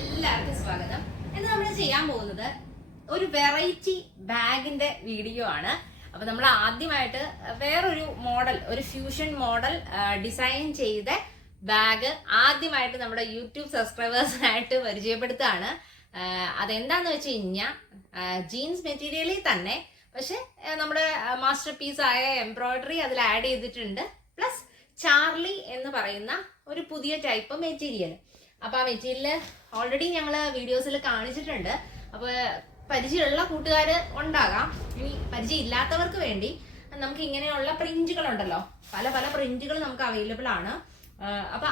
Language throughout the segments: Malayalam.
എല്ലാവർക്കും സ്വാഗതം. ഇന്ന് നമ്മൾ ചെയ്യാൻ പോകുന്നത് ഒരു വെറൈറ്റി ബാഗിന്റെ വീഡിയോ ആണ്. അപ്പൊ നമ്മൾ ആദ്യമായിട്ട് വേറൊരു മോഡൽ ഒരു ഫ്യൂഷൻ മോഡൽ ഡിസൈൻ ചെയ്ത ബാഗ് ആദ്യമായിട്ട് നമ്മുടെ യൂട്യൂബ് സബ്സ്ക്രൈബേഴ്സിനായിട്ട് പരിചയപ്പെടുത്താണ് അതെന്താന്ന് വെച്ച് കഴിഞ്ഞാൽ ജീൻസ് മെറ്റീരിയലിൽ തന്നെ പക്ഷെ നമ്മുടെ മാസ്റ്റർ പീസ് ആയ എംബ്രോയിഡറി അതിൽ ആഡ് ചെയ്തിട്ടുണ്ട്. പ്ലസ് ചാർലി എന്ന് പറയുന്ന ഒരു പുതിയ ടൈപ്പ് മെറ്റീരിയൽ അപ്പൊ ആ മെറ്റീരിയൽ ഓൾറെഡി ഞങ്ങൾ വീഡിയോസിൽ കാണിച്ചിട്ടുണ്ട്. അപ്പൊ പരിചയമുള്ള കൂട്ടുകാർ ഉണ്ടാകാം. ഇനി പരിചയം ഇല്ലാത്തവർക്ക് വേണ്ടി നമുക്ക് ഇങ്ങനെയുള്ള പ്രിന്റുകൾ ഉണ്ടല്ലോ പല പല പ്രിന്റുകൾ നമുക്ക് അവൈലബിൾ ആണ്. അപ്പൊ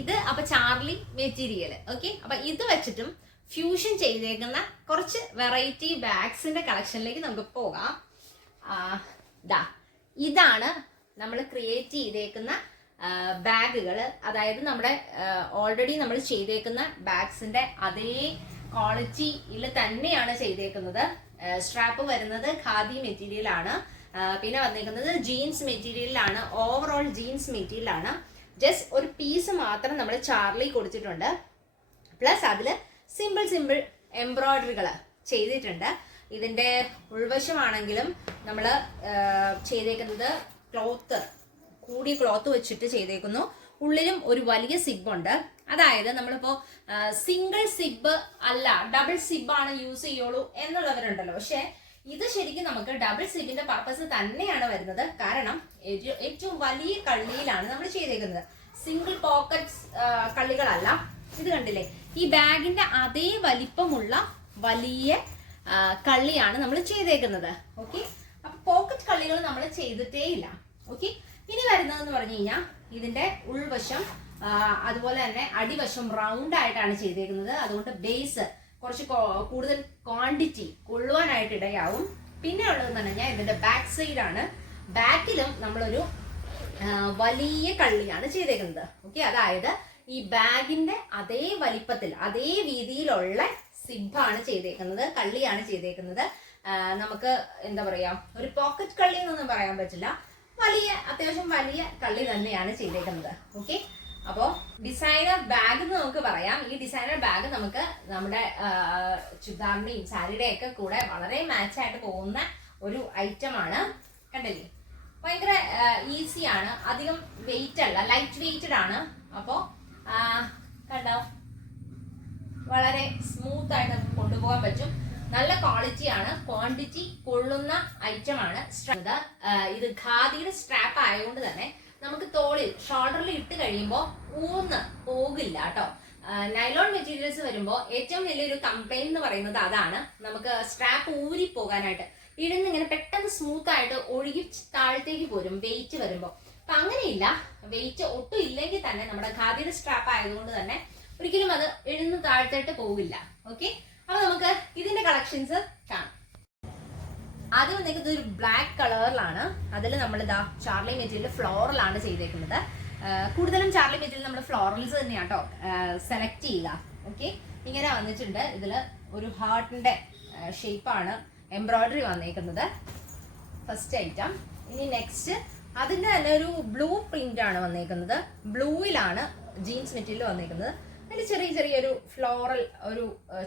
ഇത് അപ്പൊ ചാർലി മെറ്റീരിയൽ ഓക്കെ അപ്പൊ ഇത് വെച്ചിട്ടും ഫ്യൂഷൻ ചെയ്തേക്കുന്ന കുറച്ച് വെറൈറ്റി ബാഗ്സിന്റെ കളക്ഷനിലേക്ക് നമുക്ക് പോകാം. ദാ. ഇതാണ് നമ്മൾ ക്രിയേറ്റ് ചെയ്തേക്കുന്ന ബാഗുകൾ അതായത് നമ്മുടെ ഓൾറെഡി നമ്മൾ ചെയ്തേക്കുന്ന ബാഗ്സിന്റെ അതേ ക്വാളിറ്റിയിൽ തന്നെയാണ് ചെയ്തേക്കുന്നത്. സ്ട്രാപ്പ് വരുന്നത് ഖാദി മെറ്റീരിയൽ ആണ്. പിന്നെ വന്നേക്കുന്നത് ജീൻസ് മെറ്റീരിയലാണ് ഓവറോൾ ജീൻസ് മെറ്റീരിയലാണ് ജസ്റ്റ് ഒരു പീസ് മാത്രം നമ്മൾ ചാർലി കൊടുത്തിട്ടുണ്ട്. പ്ലസ് അതിൽ സിമ്പിൾ സിമ്പിൾ എംബ്രോയ്ഡറികൾ ചെയ്തിട്ടുണ്ട്. ഇതിന്റെ ഉൾവശമാണെങ്കിലും നമ്മൾ ചെയ്തേക്കുന്നത് ക്ലോത്ത് കൂടിയ ക്ലോത്ത് വെച്ചിട്ട് ചെയ്തേക്കുന്നു. ഉള്ളിലും ഒരു വലിയ സിബ് ഉണ്ട്. അതായത് നമ്മളിപ്പോ സിംഗിൾ സിബ് അല്ല ഡബിൾ സിബ് ആണ് യൂസ് ചെയ്യുള്ളൂ എന്നുള്ളവരുണ്ടല്ലോ. പക്ഷെ ഇത് ശരിക്കും നമുക്ക് ഡബിൾ സിബിന്റെ പർപ്പസ് തന്നെയാണ് വരുന്നത്. കാരണം ഏറ്റവും- വലിയ കള്ളിയിലാണ് നമ്മൾ ചെയ്തേക്കുന്നത്. സിംഗിൾ പോക്കറ്റ് കള്ളികളല്ല. ഇത് കണ്ടില്ലേ? ഈ ബാഗിന്റെ അതേ വലിപ്പമുള്ള വലിയ കള്ളിയാണ് നമ്മൾ ചെയ്തേക്കുന്നത്. ഓക്കെ അപ്പൊ പോക്കറ്റ് കള്ളികൾ നമ്മൾ ചെയ്തിട്ടേ ഇല്ല ഓക്കെ ഇനി വരുന്നതെന്ന് പറഞ്ഞു കഴിഞ്ഞാൽ ഇതിന്റെ ഉൾവശം അതുപോലെ തന്നെ അടിവശം റൗണ്ട് ആയിട്ടാണ് ചെയ്തേക്കുന്നത്. അതുകൊണ്ട് ബേസ് കുറച്ച് കൂടുതൽ ക്വാണ്ടിറ്റി കൊള്ളുവാനായിട്ട് ഇടയാവും. പിന്നെ ഉള്ളതെന്ന് പറഞ്ഞാൽ ഇതിന്റെ ബാക്ക് സൈഡ് ആണ്. ബാക്കിലും നമ്മളൊരു വലിയ കള്ളിയാണ് ചെയ്തേക്കുന്നത്. ഓക്കെ അതായത് ഈ ബാഗിന്റെ അതേ വലിപ്പത്തിൽ അതേ വീതിയിലുള്ള സിബാണ് ചെയ്തേക്കുന്നത് കള്ളിയാണ് ചെയ്തേക്കുന്നത്. നമുക്ക് എന്താ പറയാ ഒരു പോക്കറ്റ് കള്ളി എന്നൊന്നും പറയാൻ പറ്റില്ല. വലിയ അത്യാവശ്യം വലിയ കള്ളി തന്നെയാണ് ചെയ്തേക്കുന്നത്. ഓക്കെ അപ്പോ ഡിസൈനർ ബാഗ് എന്ന് നമുക്ക് പറയാം. ഈ ഡിസൈനർ ബാഗ് നമുക്ക് നമ്മുടെ ചുദാറിന്റെയും സാരിയുടെയും ഒക്കെ കൂടെ വളരെ മാച്ച് ആയിട്ട് പോകുന്ന ഒരു ഐറ്റം ആണ്. കണ്ടില്ലേ? ഭയങ്കര ഈസിയാണ് അധികം വെയിറ്റ് അല്ല ലൈറ്റ് വെയിറ്റഡ് ആണ്. അപ്പോ കണ്ടോ? വളരെ സ്മൂത്ത് ആയിട്ട് നമുക്ക് കൊണ്ടുപോകാൻ പറ്റും. നല്ല ക്വാളിറ്റിയാണ് ക്വാണ്ടിറ്റി കൊള്ളുന്ന ഐറ്റം ആണ്. Stra- ഇത്, ഖാദിയുടെ സ്ട്രാപ്പ് ആയതുകൊണ്ട് തന്നെ നമുക്ക് തോളിൽ ഷോൾഡറിൽ ഇട്ട് കഴിയുമ്പോൾ ഊന്ന് പോകില്ല കേട്ടോ. നൈലോൺ മെറ്റീരിയൽസ് വരുമ്പോൾ ഏറ്റവും വലിയൊരു കംപ്ലൈന്റ് എന്ന് പറയുന്നത് അതാണ്. നമുക്ക് സ്ട്രാപ്പ് ഊരി പോകാനായിട്ട്. ഇടുന്ന് ഇങ്ങനെ പെട്ടെന്ന് സ്മൂത്ത് ആയിട്ട് ഒഴുകി താഴത്തേക്ക് പോരും വെയിറ്റ് വരുമ്പോൾ അപ്പൊ അങ്ങനെയില്ല. വെയിറ്റ് ഒട്ടും ഇല്ലെങ്കിൽ തന്നെ നമ്മുടെ ഖാദിയുടെ സ്ട്രാപ്പ് ആയതുകൊണ്ട് തന്നെ ഒരിക്കലും അത് എഴുന്ന് താഴ്ത്തിട്ട് പോകില്ല. ഓക്കെ അപ്പൊ നമുക്ക് ഇതിന്റെ കളക്ഷൻസ് കാണാം. ആദ്യം വന്നേക്കുന്നത് ഒരു ബ്ലാക്ക് കളറിലാണ് അതിൽ നമ്മൾ ഇതാ ചാർലി മെറ്റീരിയൽ ഫ്ലോറലാണ് ചെയ്തേക്കുന്നത്. കൂടുതലും ചാർലി മെറ്റീരിയൽ നമ്മൾ ഫ്ലോറൽസ് തന്നെയാണ് കേട്ടോ സെലക്ട് ചെയ്യുക ഓക്കെ ഇങ്ങനെ വന്നിട്ടുണ്ട്. ഇതിൽ ഒരു ഹാർട്ടിന്റെ ഷേപ്പാണ് എംബ്രോയിഡറി വന്നേക്കുന്നത്. ഫസ്റ്റ് ഐറ്റം ഇനി നെക്സ്റ്റ് അതിന്റെ തന്നെ ഒരു ബ്ലൂ പ്രിന്റ് ആണ് വന്നേക്കുന്നത്. ബ്ലൂയിലാണ് ജീൻസ് മെറ്റീരിയൽ വന്നേക്കുന്നത്. അതിൽ ചെറിയ ചെറിയൊരു ഫ്ലോറൽ ഒരു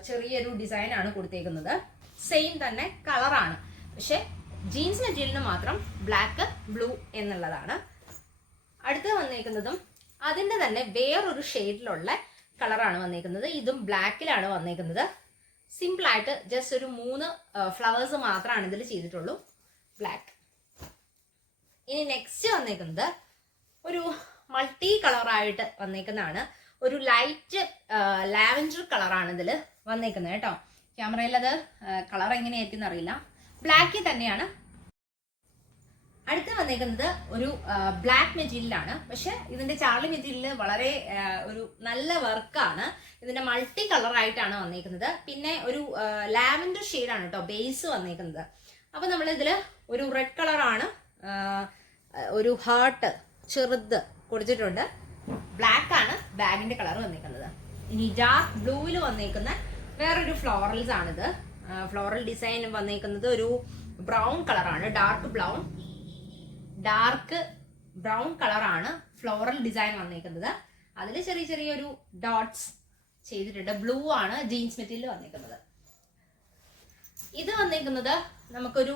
ചെറിയൊരു ഡിസൈൻ ആണ് കൊടുത്തേക്കുന്നത്. സെയിം തന്നെ കളറാണ് പക്ഷെ ജീൻസ് മെറ്റീരിയലിന് മാത്രം ബ്ലാക്ക് ബ്ലൂ എന്നുള്ളതാണ്. അടുത്ത് വന്നേക്കുന്നതും അതിന്റെ തന്നെ വേറൊരു ഷെയ്ഡിലുള്ള കളറാണ് വന്നേക്കുന്നത്. ഇതും ബ്ലാക്കിലാണ് വന്നേക്കുന്നത്. സിമ്പിൾ ആയിട്ട് ജസ്റ്റ് ഒരു മൂന്ന് ഫ്ലവേഴ്സ് മാത്രമാണ് ഇതിൽ ചെയ്തിട്ടുള്ളൂ. ബ്ലാക്ക് ഇനി നെക്സ്റ്റ് വന്നേക്കുന്നത് ഒരു മൾട്ടി കളറായിട്ട് വന്നേക്കുന്നതാണ്. ഒരു ലൈറ്റ് ലാവൻഡർ കളറാണ് ഇതിൽ വന്നേക്കുന്നത് കേട്ടോ. ക്യാമറയിൽ അത് കളർ എങ്ങനെയായിരിക്കും അറിയില്ല. ബ്ലാക്കിൽ തന്നെയാണ്. അടുത്ത് വന്നേക്കുന്നത് ഒരു ബ്ലാക്ക് മെറ്റീരിയലാണ് പക്ഷെ ഇതിന്റെ ചാർലി മെറ്റീരിയൽ വളരെ ഒരു നല്ല വർക്കാണ് ഇതിന്റെ മൾട്ടി കളർ ആയിട്ടാണ് വന്നേക്കുന്നത്. പിന്നെ ഒരു ലാവൻഡർ ഷെയ്ഡാണ് കേട്ടോ ബേസ് വന്നേക്കുന്നത്. അപ്പൊ നമ്മൾ ഇതിൽ ഒരു റെഡ് കളറാണ് ഒരു ഹാർട്ട് ചെറുത് കൊടുത്തിട്ടുണ്ട്. ബ്ലാക്ക് ബാഗിന്റെ കളർ വന്നേക്കുന്നത്. ഇനി ഡാർക്ക് ബ്ലൂവിൽ വന്നേക്കുന്ന വേറൊരു ഫ്ലോറൽസ് ആണിത്. ഫ്ലോറൽ ഡിസൈൻ വന്നേക്കുന്നത് ഒരു ബ്രൗൺ കളറാണ് ഡാർക്ക് ബ്രൗൺ ഡാർക്ക് ബ്രൗൺ കളറാണ് ഫ്ലോറൽ ഡിസൈൻ വന്നേക്കുന്നത്. അതിൽ ചെറിയ ചെറിയൊരു ഡോട്ട്സ് ചെയ്തിട്ടുണ്ട്. ബ്ലൂ ആണ് ജീൻസ് മെറ്റീരിയൽ വന്നിരിക്കുന്നത് ഇത് വന്നിരിക്കുന്നത് നമുക്കൊരു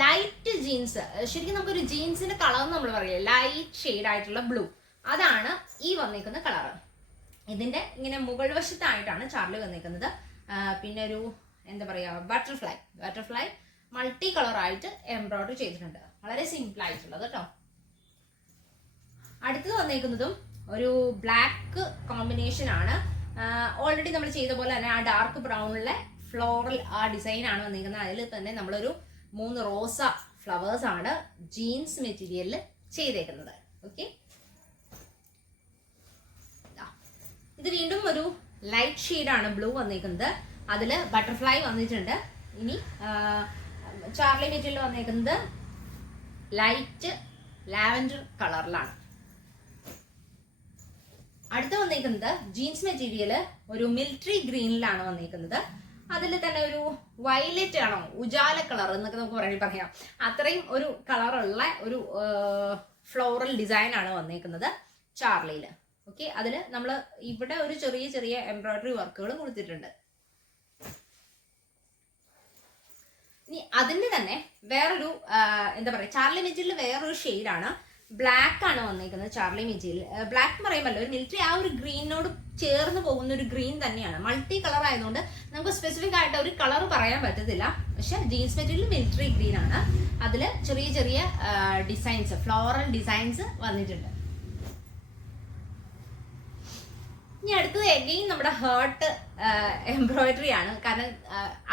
ലൈറ്റ് ജീൻസ് ശരിക്കും നമുക്കൊരു ജീൻസിന്റെ കളർ നമ്മൾ പറയില്ല? ലൈറ്റ് ഷെയ്ഡ് ആയിട്ടുള്ള ബ്ലൂ അതാണ് ഈ വന്നിരിക്കുന്ന കളർ. ഇതിന്റെ ഇങ്ങനെ മുകൾ വശത്തായിട്ടാണ് ചാർലി വന്നിരിക്കുന്നത് പിന്നെ ഒരു എന്താ പറയുക ബട്ടർഫ്ലൈ ബട്ടർഫ്ലൈ മൾട്ടി കളർ ആയിട്ട് എംബ്രോയിഡറി ചെയ്തിട്ടുണ്ട്. വളരെ സിമ്പിൾ ആയിട്ടുള്ളത് കേട്ടോ അടുത്തത് വന്നിരിക്കുന്നതും ഒരു ബ്ലാക്ക് കോമ്പിനേഷൻ ആണ്. ഓൾറെഡി നമ്മൾ ചെയ്ത പോലെ തന്നെ ആ ഡാർക്ക് ബ്രൗണിലെ ഫ്ലോറൽ ആ ഡിസൈൻ ആണ് വന്നിരിക്കുന്നത് അതിൽ തന്നെ നമ്മളൊരു മൂന്ന് റോസ ഫ്ലവേഴ്സ് ആണ് ജീൻസ് മെറ്റീരിയലിൽ ചെയ്തേക്കുന്നത്. ഓക്കെ ഇത് വീണ്ടും ഒരു ലൈറ്റ് ഷെയ്ഡാണ് ബ്ലൂ വന്നിരിക്കുന്നത് അതിൽ ബട്ടർഫ്ലൈ വന്നിട്ടുണ്ട്. ഇനി ചാർലി മെറ്റീരിയൽ വന്നിരിക്കുന്നത് ലൈറ്റ് ലാവൻഡർ കളറിലാണ് അടുത്ത വന്നിരിക്കുന്നത് ജീൻസ് മെറ്റീരിയൽ ഒരു മിലിറ്ററി ഗ്രീനിലാണ് വന്നിരിക്കുന്നത് അതിൽ തന്നെ ഒരു വയലറ്റ് ആണോ ഉജാല കളർ എന്നൊക്കെ നമുക്ക് വേണമെങ്കിൽ പറയാം. അത്രയും ഒരു കളറുള്ള ഒരു ഫ്ലോറൽ ഡിസൈൻ ആണ് വന്നിരിക്കുന്നത് ചാർലിയിൽ ഓക്കെ അതിൽ നമ്മൾ ഇവിടെ ഒരു ചെറിയ ചെറിയ എംബ്രോയിഡറി വർക്കുകൾ കൊടുത്തിട്ടുണ്ട്. ഇനി അതിന് തന്നെ വേറൊരു എന്താ പറയുക ചാർലി മെറ്റീരിയൽ വേറൊരു ഷെയ്ഡാണ് ബ്ലാക്ക് ആണ് വന്നിരിക്കുന്നത് ചാർലി മെജിയിൽ ബ്ലാക്ക് എന്ന് പറയുമ്പോൾ ഒരു മിലിറ്ററി ആ ഒരു ഗ്രീനോട് ചേർന്ന് പോകുന്ന ഒരു ഗ്രീൻ തന്നെയാണ്. മൾട്ടി കളർ ആയതുകൊണ്ട് നമുക്ക് സ്പെസിഫിക് ആയിട്ട് ഒരു കളർ പറയാൻ പറ്റത്തില്ല. പക്ഷെ ജീൻസ് മെറ്റീരിയൽ മിലിറ്ററി ഗ്രീൻ ആണ് അതിൽ ചെറിയ ചെറിയ ഡിസൈൻസ് ഫ്ലോറൽ ഡിസൈൻസ് വന്നിട്ടുണ്ട്. ഇനി അടുത്തത് എഗെയിൻ നമ്മുടെ ഹേർട്ട് എംബ്രോയിഡറി ആണ്. കാരണം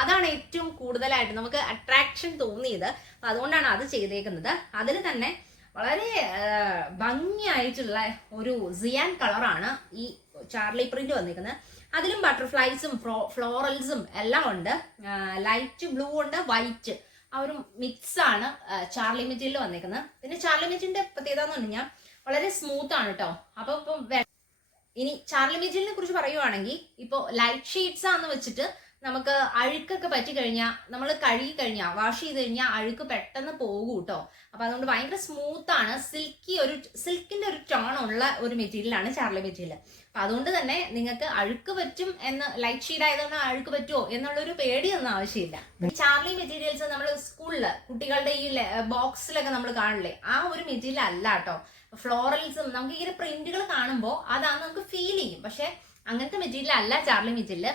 അതാണ് ഏറ്റവും കൂടുതലായിട്ട് നമുക്ക് അട്രാക്ഷൻ തോന്നിയത്. അതുകൊണ്ടാണ് അത് ചെയ്തേക്കുന്നത്. അതിൽ തന്നെ വളരെ ഭംഗിയായിട്ടുള്ള ഒരു സിയാൻ കളറാണ് ഈ ചാർലി പ്രിന്റ് വന്നിരിക്കുന്നത്. അതിലും ബട്ടർഫ്ലൈസും ഫ്ലോറൽസും എല്ലാം ഉണ്ട്. ലൈറ്റ് ബ്ലൂ ഉണ്ട് വൈറ്റ് ആ ഒരു മിക്സ് ആണ് ചാർലി മെറ്റീരിയൽ വന്നിരിക്കുന്നത്. പിന്നെ ചാർലി മെറ്റീരിയലിന്റെ പ്രത്യേകത എന്ന് പറഞ്ഞു കഴിഞ്ഞാൽ വളരെ സ്മൂത്ത് ആണ് കേട്ടോ അപ്പൊ ഇപ്പം ഇനി ചാർലി മിജിലിനെ കുറിച്ച് പറയുവാണെങ്കിൽ ഇപ്പോൾ ലൈറ്റ് ഷെയ്ഡ്സ് ആണെന്ന് വെച്ചിട്ട് നമുക്ക് അഴുക്കൊക്കെ പറ്റി കഴിഞ്ഞാൽ നമ്മൾ കഴുകി കഴിഞ്ഞാൽ വാഷ് ചെയ്ത് കഴിഞ്ഞാൽ അഴുക്ക് പെട്ടെന്ന് പോകും കേട്ടോ. അപ്പൊ അതുകൊണ്ട് ഭയങ്കര സ്മൂത്ത് ആണ് സിൽക്കി ഒരു സിൽക്കിന്റെ ഒരു ടോൺ ഉള്ള ഒരു മെറ്റീരിയലാണ് ചാർലി മെറ്റീരിയൽ അപ്പൊ അതുകൊണ്ട് തന്നെ നിങ്ങൾക്ക് അഴുക്ക് പറ്റും എന്ന് ലൈറ്റ് ഷെയ്ഡ് ആയതുകൊണ്ട് അഴുക്ക് പറ്റുമോ എന്നുള്ളൊരു പേടിയൊന്നും ആവശ്യമില്ല. ചാർലി മെറ്റീരിയൽസ് നമ്മൾ സ്കൂളിൽ കുട്ടികളുടെ ഈ ബോക്സിലൊക്കെ നമ്മൾ കാണില്ലേ ആ ഒരു മെറ്റീരിയൽ അല്ല കേട്ടോ. ഫ്ലോറൽസും നമുക്ക് ഇങ്ങനെ പ്രിന്റുകൾ കാണുമ്പോൾ അതാണ് നമുക്ക് ഫീൽ ചെയ്യും. പക്ഷെ അങ്ങനത്തെ മെറ്റീരിയൽ അല്ല ചാർലി മെറ്റീരിയൽ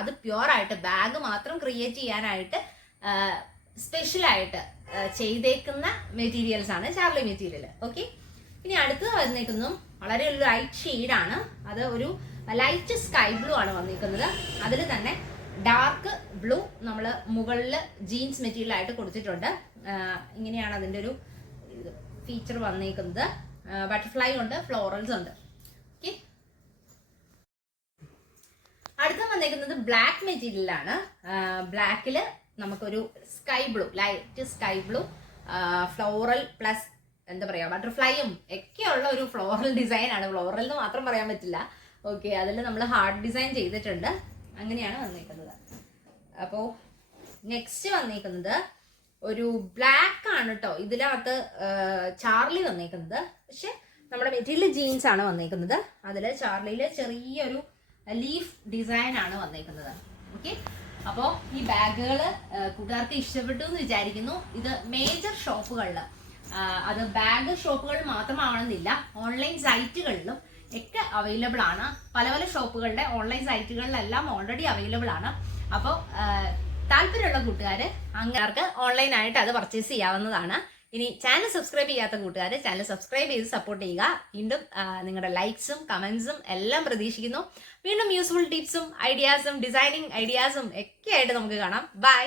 അത് പ്യുവർ ആയിട്ട് ബാഗ് മാത്രം ക്രിയേറ്റ് ചെയ്യാനായിട്ട് സ്പെഷ്യൽ ആയിട്ട് ചെയ്തേക്കുന്ന മെറ്റീരിയൽസ് ആണ് ചാർലി മെറ്റീരിയൽ ഓക്കെ ഇനി അടുത്തത് വന്നിരിക്കുന്നു വളരെ ഒരു ലൈറ്റ് ഷെയ്ഡാണ് അത് ഒരു ലൈറ്റ് സ്കൈ ബ്ലൂ ആണ് വന്നിരിക്കുന്നത് അതിൽ തന്നെ ഡാർക്ക് ബ്ലൂ നമ്മൾ മുകളിൽ ജീൻസ് മെറ്റീരിയൽ ആയിട്ട് കൊടുത്തിട്ടുണ്ട്. ഇങ്ങനെയാണ് അതിന്റെ ഒരു ഫീച്ചർ വന്നിരിക്കുന്നത് ബട്ടർഫ്ലൈ ഉണ്ട് ഫ്ലോറൽസ് ഉണ്ട്. ഓക്കെ അടുത്ത വന്നേക്കുന്നത് ബ്ലാക്ക് മെറ്റീരിയലാണ് ബ്ലാക്കിൽ നമുക്കൊരു sky blue light sky blue floral plus എന്താ പറയാ ബട്ടർഫ്ലൈയും ഒക്കെയുള്ള ഒരു ഫ്ലോറൽ ഡിസൈൻ ആണ്. ഫ്ലോറൽ എന്ന് മാത്രം പറയാൻ പറ്റില്ല. ഓക്കെ അതിൽ നമ്മൾ ഹാർഡ് ഡിസൈൻ ചെയ്തിട്ടുണ്ട്. അങ്ങനെയാണ് വന്നിരിക്കുന്നത് അപ്പോൾ നെക്സ്റ്റ് വന്നിരിക്കുന്നത് ഒരു ബ്ലാക്ക് ആണ് കേട്ടോ ഇതിനകത്ത് ചാർലി വന്നേക്കുന്നത്. പക്ഷെ നമ്മുടെ മെറ്റീരിയൽ ജീൻസ് ആണ് വന്നേക്കുന്നത്. അതിൽ ചാർലിയിൽ ചെറിയൊരു ലീഫ് ഡിസൈൻ ആണ് വന്നേക്കുന്നത്. ഓക്കെ? അപ്പോൾ ഈ ബാഗുകൾ കൂട്ടുകാർക്ക് ഇഷ്ടപ്പെട്ടു എന്ന് വിചാരിക്കുന്നു. ഇത് മേജർ ഷോപ്പുകളിൽ അത് ബാഗ് ഷോപ്പുകൾ മാത്രമാവണമെന്നില്ല ഓൺലൈൻ സൈറ്റുകളിലും ഒക്കെ അവൈലബിൾ ആണ്. പല പല ഷോപ്പുകളുടെ ഓൺലൈൻ സൈറ്റുകളിലെല്ലാം ഓൾറെഡി അവൈലബിൾ ആണ്. അപ്പോൾ താല്പര്യമുള്ള കൂട്ടുകാർ അങ്ങാർക്ക് ഓൺലൈനായിട്ട് അത് പർച്ചേസ് ചെയ്യാവുന്നതാണ്. ഇനി ചാനൽ സബ്സ്ക്രൈബ് ചെയ്യാത്ത കൂട്ടുകാർ ചാനൽ സബ്സ്ക്രൈബ് ചെയ്ത് സപ്പോർട്ട് ചെയ്യുക. വീണ്ടും നിങ്ങളുടെ ലൈക്സും കമൻസും എല്ലാം പ്രതീക്ഷിക്കുന്നു. വീണ്ടും യൂസ്ഫുൾ ടിപ്സും ഐഡിയാസും ഡിസൈനിങ് ഐഡിയാസും ഒക്കെ ആയിട്ട് നമുക്ക് കാണാം. ബൈ